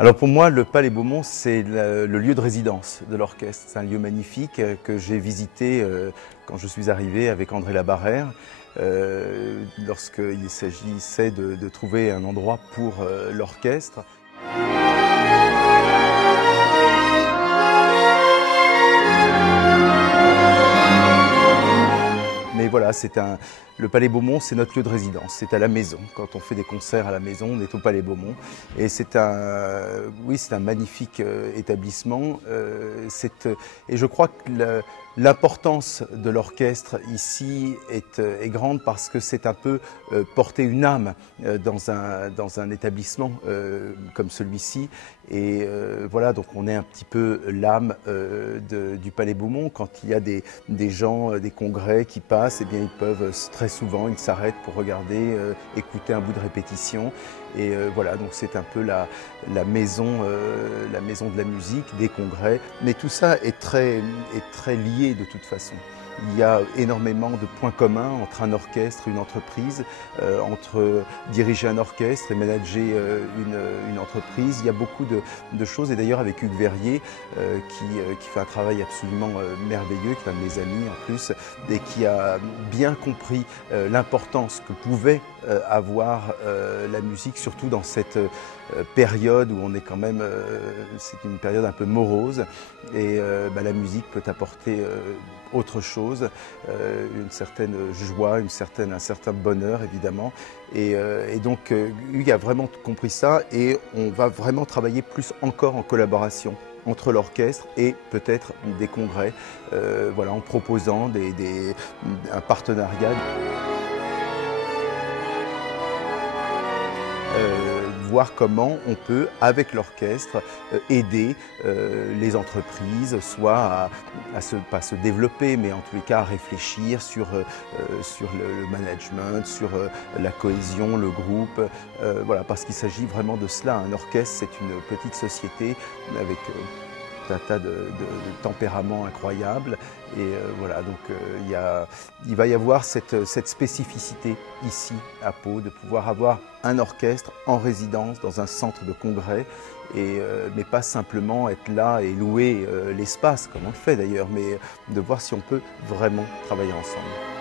Alors pour moi, le Palais Beaumont, c'est le lieu de résidence de l'orchestre. C'est un lieu magnifique que j'ai visité quand je suis arrivé avec André Labarrère, lorsqu'il s'agissait de trouver un endroit pour l'orchestre. Mais voilà, le Palais Beaumont, c'est notre lieu de résidence, c'est à la maison. Quand on fait des concerts à la maison, on est au Palais Beaumont. Et c'est un magnifique établissement. Et je crois que l'importance de l'orchestre ici est grande parce que c'est un peu porter une âme dans un établissement comme celui-ci. Et voilà, donc on est un petit peu l'âme du Palais Beaumont. Quand il y a des gens, des congrès qui passent, eh bien ils peuvent très souvent, ils s'arrêtent pour regarder, écouter un bout de répétition. Et voilà, donc c'est un peu la maison de la musique, des congrès. Mais tout ça est très lié de toute façon. Il y a énormément de points communs entre un orchestre et une entreprise, entre diriger un orchestre et manager une entreprise. Il y a beaucoup de choses, et d'ailleurs avec Hugues Verrier, qui fait un travail absolument merveilleux, qui est un de mes amis en plus, et qui a bien compris l'importance que pouvait avoir la musique, surtout dans cette période où on est quand même, c'est une période un peu morose, et la musique peut apporter autre chose, une certaine joie, un certain bonheur évidemment. Et donc Hugues a vraiment compris ça, et on va vraiment travailler plus encore en collaboration entre l'orchestre et peut-être des congrès, voilà, en proposant un partenariat. Voir comment on peut, avec l'orchestre, aider les entreprises, soit pas se développer, mais en tous les cas à réfléchir sur le management, sur la cohésion, le groupe. Voilà, parce qu'il s'agit vraiment de cela. Un orchestre, c'est une petite société avec un tas de tempéraments incroyables, et voilà, donc il va y avoir cette spécificité ici à Pau, de pouvoir avoir un orchestre en résidence dans un centre de congrès, mais pas simplement être là et louer l'espace comme on le fait d'ailleurs, mais de voir si on peut vraiment travailler ensemble.